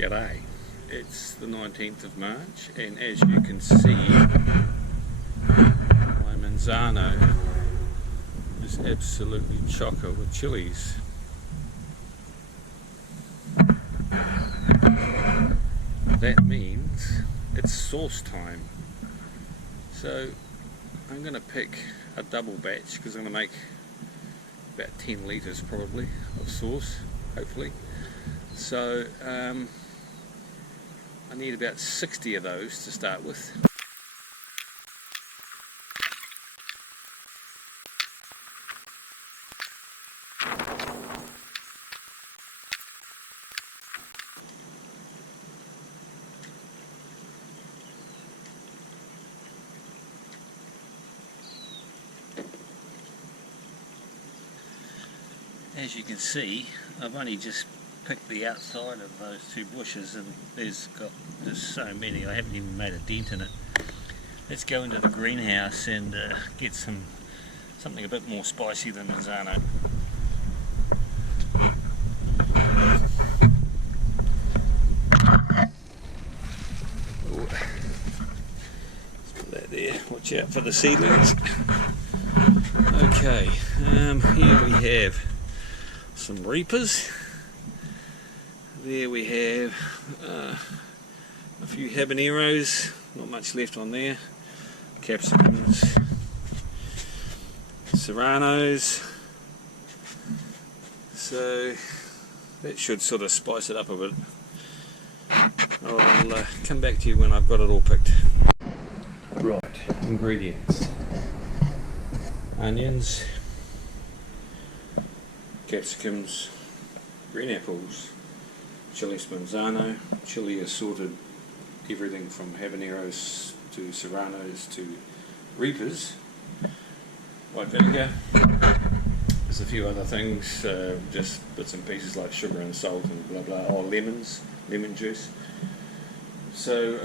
G'day, it's the 19th of March, and as you can see, my Manzano is absolutely chocker with chilies. That means it's sauce time. So I'm going to pick a double batch because I'm going to make about 10 litres probably of sauce, hopefully. So I need about 60 of those to start with. As you can see, I've only just picked the outside of those two bushes, and there's so many, I haven't even made a dent in it. Let's go into the greenhouse and get something a bit more spicy than Manzano. Let's put that there, watch out for the seedlings. Okay, here we have some reapers. There we have a few habaneros, not much left on there, capsicums, serranos, so that should sort of spice it up a bit. I'll come back to you when I've got it all picked. Right, ingredients: onions, capsicums, green apples, chillis Manzano. Chili assorted everything from habaneros to serranos to reapers. White vinegar. There's a few other things, just bits and pieces like sugar and salt and blah blah. Oh, lemon juice. So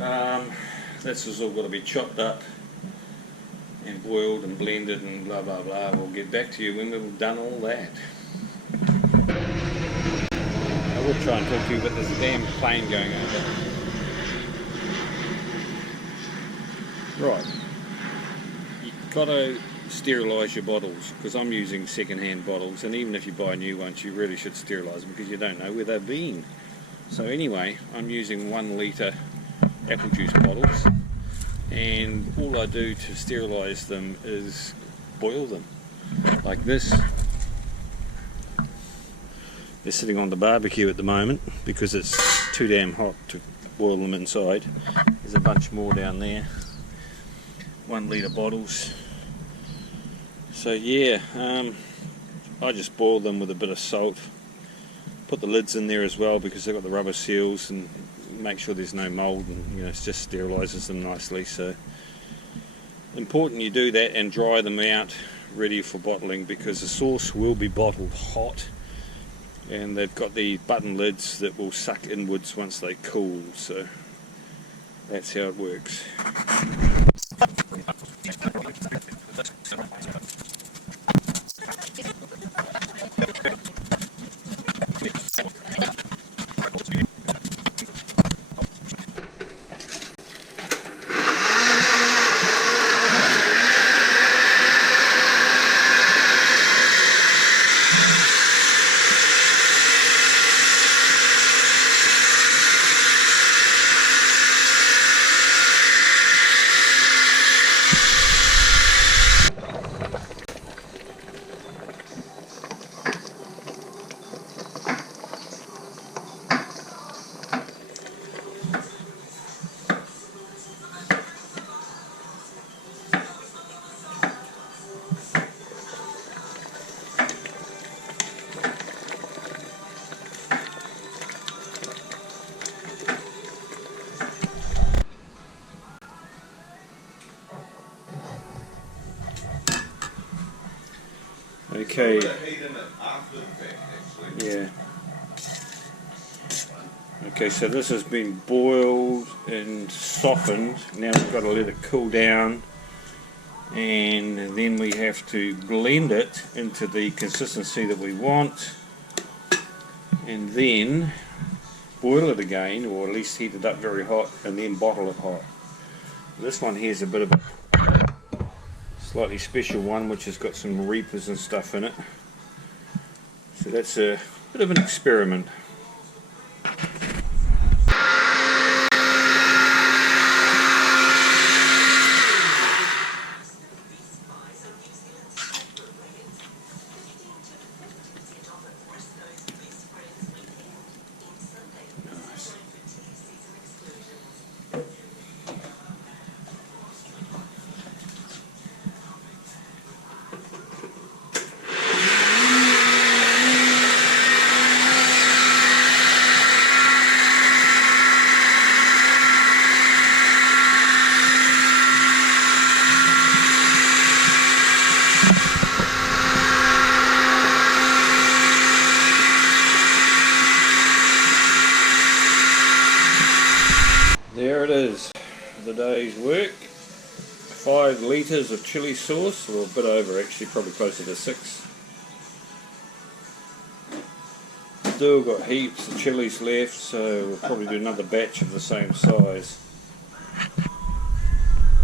this has all got to be chopped up and boiled and blended and blah blah blah. We'll get back to you when we've done all that. I will try and talk to you, but there's a damn plane going over. Right, you've got to sterilise your bottles, because I'm using second-hand bottles, and even if you buy new ones you really should sterilise them because you don't know where they've been. So anyway, I'm using 1 litre apple juice bottles, and all I do to sterilise them is boil them like this. They're sitting on the barbecue at the moment because it's too damn hot to boil them inside. There's a bunch more down there. 1 litre bottles. So yeah, I just boil them with a bit of salt. Put the lids in there as well because they've got the rubber seals, and make sure there's no mould, and it just sterilises them nicely. So important you do that and dry them out ready for bottling, because the sauce will be bottled hot. And they've got the button lids that will suck inwards once they cool, so that's how it works. Okay. Yeah. Okay, so this has been boiled and softened. Now we've got to let it cool down, and then we have to blend it into the consistency that we want, and then boil it again, or at least heat it up very hot and then bottle it hot. This one here is a bit of a slightly special one, which has got some reapers and stuff in it. So that's a bit of an experiment. There it is, the day's work. 5 litres of chili sauce, or a bit over actually, probably closer to 6. Still got heaps of chilies left, so we'll probably do another batch of the same size.